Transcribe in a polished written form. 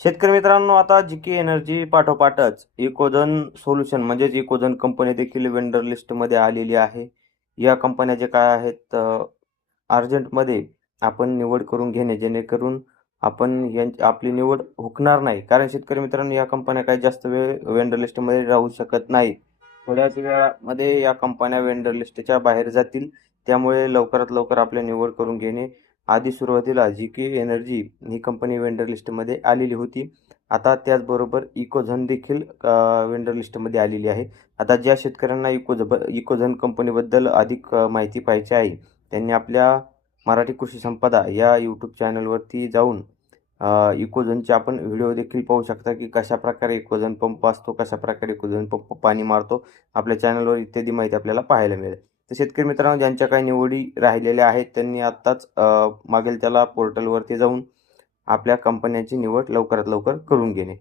शेतकरी मित्रांनो, आता जीके एनर्जी पाठोपाठच इकोझन सोल्युशन म्हणजेच इकोझन कंपनी देखील वेंडर लिस्टमध्ये आलेली आहे. या कंपन्या जे काय आहेत अर्जंटमध्ये आपण निवड करून घेणे, जेणेकरून आपण आपली निवड हुकणार नाही. कारण शेतकरी मित्रांनो, या कंपन्या काही जास्त वेळ वेंडर लिस्टमध्ये राहू शकत नाहीत. थोड्याच वेळामध्ये या कंपन्या वेंडर लिस्टच्या बाहेर जातील. त्यामुळे लवकरात लवकर आपली निवड करून घेणे. आधी सुरुवातीला जीके एनर्जी ही कंपनी वेंडर लिस्टमध्ये आलेली होती. आता त्याचबरोबर इकोझन देखील वेंडर लिस्टमध्ये आलेली आहे. आता ज्या शेतकऱ्यांना इकोझन कंपनीबद्दल अधिक माहिती पाहिजे आहे, त्यांनी आपल्या मराठी कृषी संपदा या यूट्यूब चॅनलवरती जाऊन इकोझनचे आपण व्हिडिओ देखील पाहू शकता, की कशाप्रकारे इकोझन पंप असतो, कशाप्रकारे इकोझन पंप पाणी मारतो. आपल्या चॅनलवर इत्यादी माहिती आपल्याला पाहायला मिळेल. तर शेतकरी मित्रांनो, ज्यांच्या काही निवडी राहिलेल्या आहेत त्यांनी आत्ताच मागेल त्याला पोर्टलवरती जाऊन आपल्या कंपन्यांची निवड लवकरात लवकर करून घेणे.